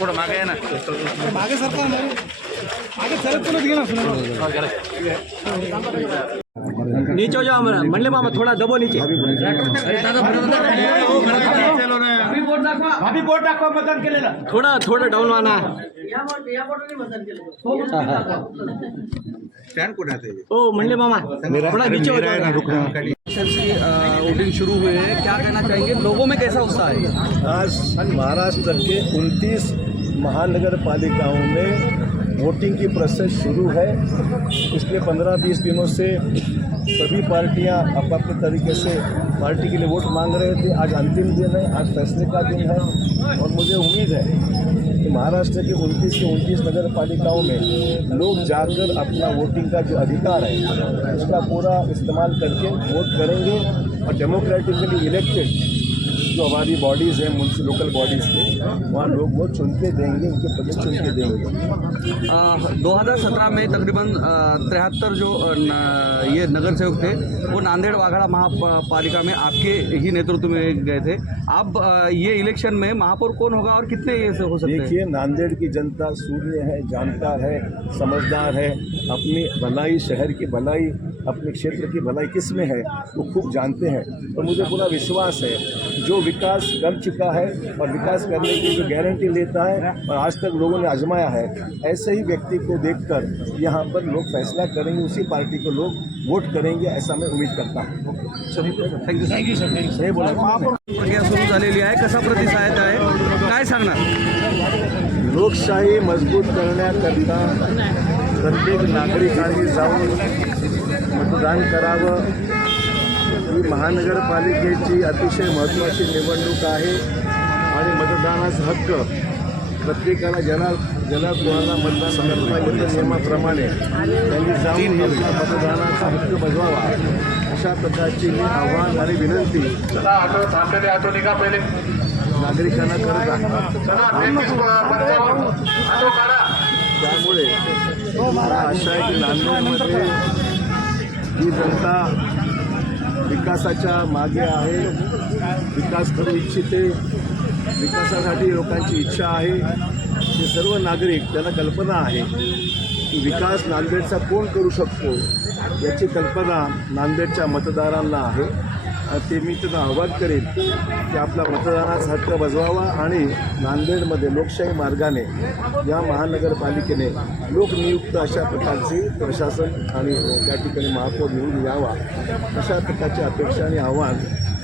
थोडं मागे आहे ना. मागे सरका मागे सरक तो घे ना. नीचे हो जाओ हमारा मंडले मामा थोड़ा दबो नीचे. भाभी बोट दाखवा मतदान केलेलं. थोडं डाऊन वाना. स्टँड कुठे आहे? ओ मंडले मामा थोड़ा नीचे हो जाओ. वोटिंग शुरू हुए हैं, क्या कहना चाहेंगे, लोगों में कैसा उत्साह है? आज महाराष्ट्र के 29 महानगर पालिकाओं में वोटिंग की प्रोसेस शुरू है. पिछले 15-20 दिनों से सभी पार्टियां अपने तरीके से पार्टी के लिए वोट मांग रहे थे. आज अंतिम दिन है, आज फैसले का दिन है और मुझे उम्मीद है कि महाराष्ट्र के 29 से 29 नगर पालिकाओं में लोग जाकर अपना वोटिंग का जो अधिकार है उसका पूरा इस्तेमाल करके वोट करेंगे और डेमोक्रेटिकली इलेक्टेड जो हमारी बॉडीज़ हैं लोकल बॉडीज़ के वहाँ लोग वो चुन के देंगे, उनके पद चुन के देंगे. 2017 में तकरीबन 73 जो ये नगर सेवक थे वो नांदेड़ वाघाड़ा महापालिका में आपके ही नेतृत्व में गए थे. आप ये इलेक्शन में महापौर कौन होगा और कितने ये से हो सकते हैं? देखिए, नांदेड़ की जनता सूर्य है, जानता है, समझदार है. अपनी भलाई, शहर की भलाई, अपने क्षेत्र की भलाई किस में है वो खूब जानते हैं. तो मुझे पूरा विश्वास है जो विकास कर चुका है और विकास करने की जो गारंटी लेता है और आज तक लोगों ने आजमाया है, ऐसे ही व्यक्ति को देखकर यहाँ पर लोग फैसला करेंगे, उसी पार्टी को लोग वोट करेंगे, ऐसा मैं उम्मीद करता हूँ. Thank you sir. हे बोला प्रक्रिया सुरू झालेली आहे, कसा प्रतिसाद आहे, काय सांगणार? लोकशाही मजबूत करण्याकरता प्रत्येक नागरिकांनी जाऊन मतदान करावं. ही महानगरपालिकेची अतिशय महत्त्वाची निवडणूक आहे आणि मतदानाचा हक्क प्रत्येकाला ज्याला कोणाला मतदान करता येतं नियमाप्रमाणे त्यांनी जाऊन आपला मतदानाचा हक्क बजवावा, अशा प्रकारची मी आव्हान आणि विनंती नागरिकांना करत आहे. त्यामुळे मला आशा आहे की नांदेडमध्ये ही जनता विकासाच्या मागे आहे, विकास करू इच्छिते, विकासासाठी लोकांची इच्छा आहे. हे सर्व नागरिक त्यांना कल्पना आहे की विकास नांदेडचा कोण करू शकतो याची कल्पना नांदेडच्या मतदारांना आहे. ते मी त्यांना आवाहन करेन की आपला मतदानाचा हक्क बजवावा आणि नांदेडमध्ये लोकशाही मार्गाने या महानगरपालिकेने लोकनियुक्त अशा प्रकारचे प्रशासन आणि त्या ठिकाणी महापौर निवडून यावा, अशा प्रकारची अपेक्षा आणि आव्हान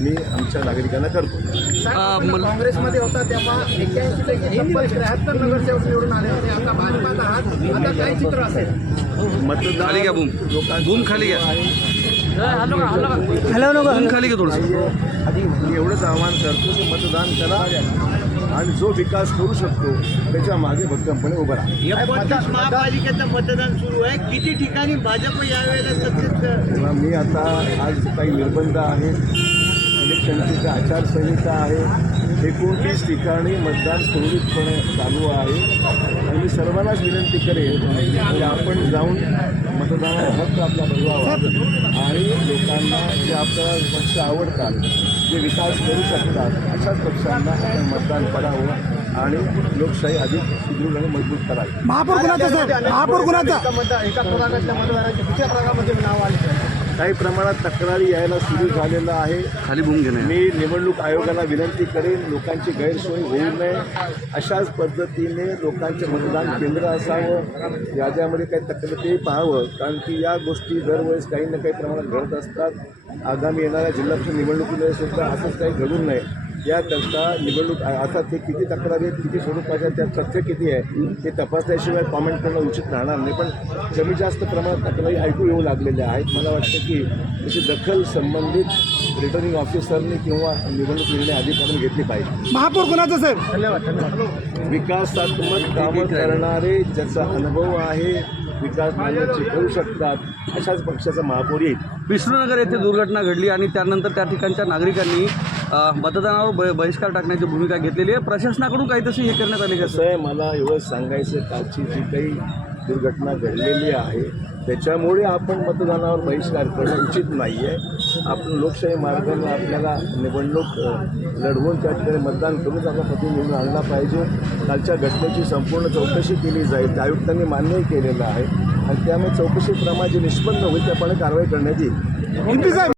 मी आमच्या नागरिकांना करतो. काँग्रेसमध्ये होता तेव्हा 83 नगरसेवक निवडून आले होते. आता भाजपात आहात, आता काय चित्र असेल? मतदान खाली घ्या, बूम खाली घ्या. खाली घ्या थोडंसं. मी एवढंच आवाहन करतो की मतदान करा आणि जो विकास करू शकतो त्याच्या मागे भक्कमपणे उभं राहा. महापालिकेचं मतदान सुरू आहे, किती ठिकाणी भाजप यावेळेला सत्तेत? मी आता आज काही निर्बंध आहेत, इलेक्शनची आचारसंहिता आहे, 29 ठिकाणी मतदान सुरळीतपणे चालू आहे आणि मी सर्वांनाच विनंती करेन की आपण जाऊन मतदानाचा हक्क आपला बजवावा आणि लोकांना जे आपल्याला पक्ष आवडतात, जे विकास करू शकतात, अशाच पक्षांना आपण मतदान करावं आणि लोकशाही अधिक सुदृढ आणि मजबूत करावी. महापौर कुणाचा सर? महापौर कुणाचा? एका प्रभागातल्या मतदारांची दुसऱ्या प्रभागामध्ये नाव आले. काही प्रमाणात तक्रारी यायला सुरू झालेलं आहे. खाली बूम घेणे. मी निवडणूक आयोगाला विनंती करेन लोकांची गैरसोय होऊ नये, अशाच पद्धतीने लोकांचे मतदान केंद्र असावं, याद्यामध्ये काही तक्रार ते पाहावं, कारण की या गोष्टी दरवेळेस काही ना काही प्रमाणात घडत असतात. आगामी येणाऱ्या जिल्हा परिषद निवडणुकीमध्ये सुद्धा असंच काही घडू नये याकरता निवडणूक अर्थात ते किती तक्रारी आहेत, किती स्वरूपाच्या, त्यात तथ्य किती आहे हे तपासल्याशिवाय कॉमेंट करणं उचित राहणार नाही. पण कमी जास्त प्रमाणात तक्रारी ऐकू येऊ लागलेल्या आहेत. मला वाटतं की त्याची दखल संबंधित रिटर्निंग ऑफिसरने किंवा निवडणूक निर्णय अधिकाऱ्यांनी घेतली पाहिजे. महापौर कुणाचा सर? धन्यवाद. विकासात्मक कामं करणारे, ज्याचा अनुभव आहे, विकास मार्गाची करू शकतात, अशाच पक्षाचा महापौर येईल. विष्णुनगर येथे दुर्घटना घडली आणि त्यानंतर त्या ठिकाणच्या नागरिकांनी मतदानावर बहिष्कार टाकण्याची भूमिका घेतलेली आहे. प्रशासनाकडून काही तशी हे करण्यात आली का? कसं आहे, मला एवढं सांगायचं कालची जी काही दुर्घटना घडलेली आहे त्याच्यामुळे आपण मतदानावर बहिष्कार करणं उचित नाही आहे. आपण लोकशाही मार्गाने आपल्याला निवडणूक लढवून त्या ठिकाणी मतदान करून आपला प्रतिनिधी आणला पाहिजे. कालच्या घटनेची संपूर्ण चौकशी केली जाईल, त्या आयुक्तांनी मान्यही केलेलं आहे आणि त्यामुळे चौकशीप्रमाणे जे निष्पन्न होईल त्याप्रमाणे कारवाई करण्यात येईल.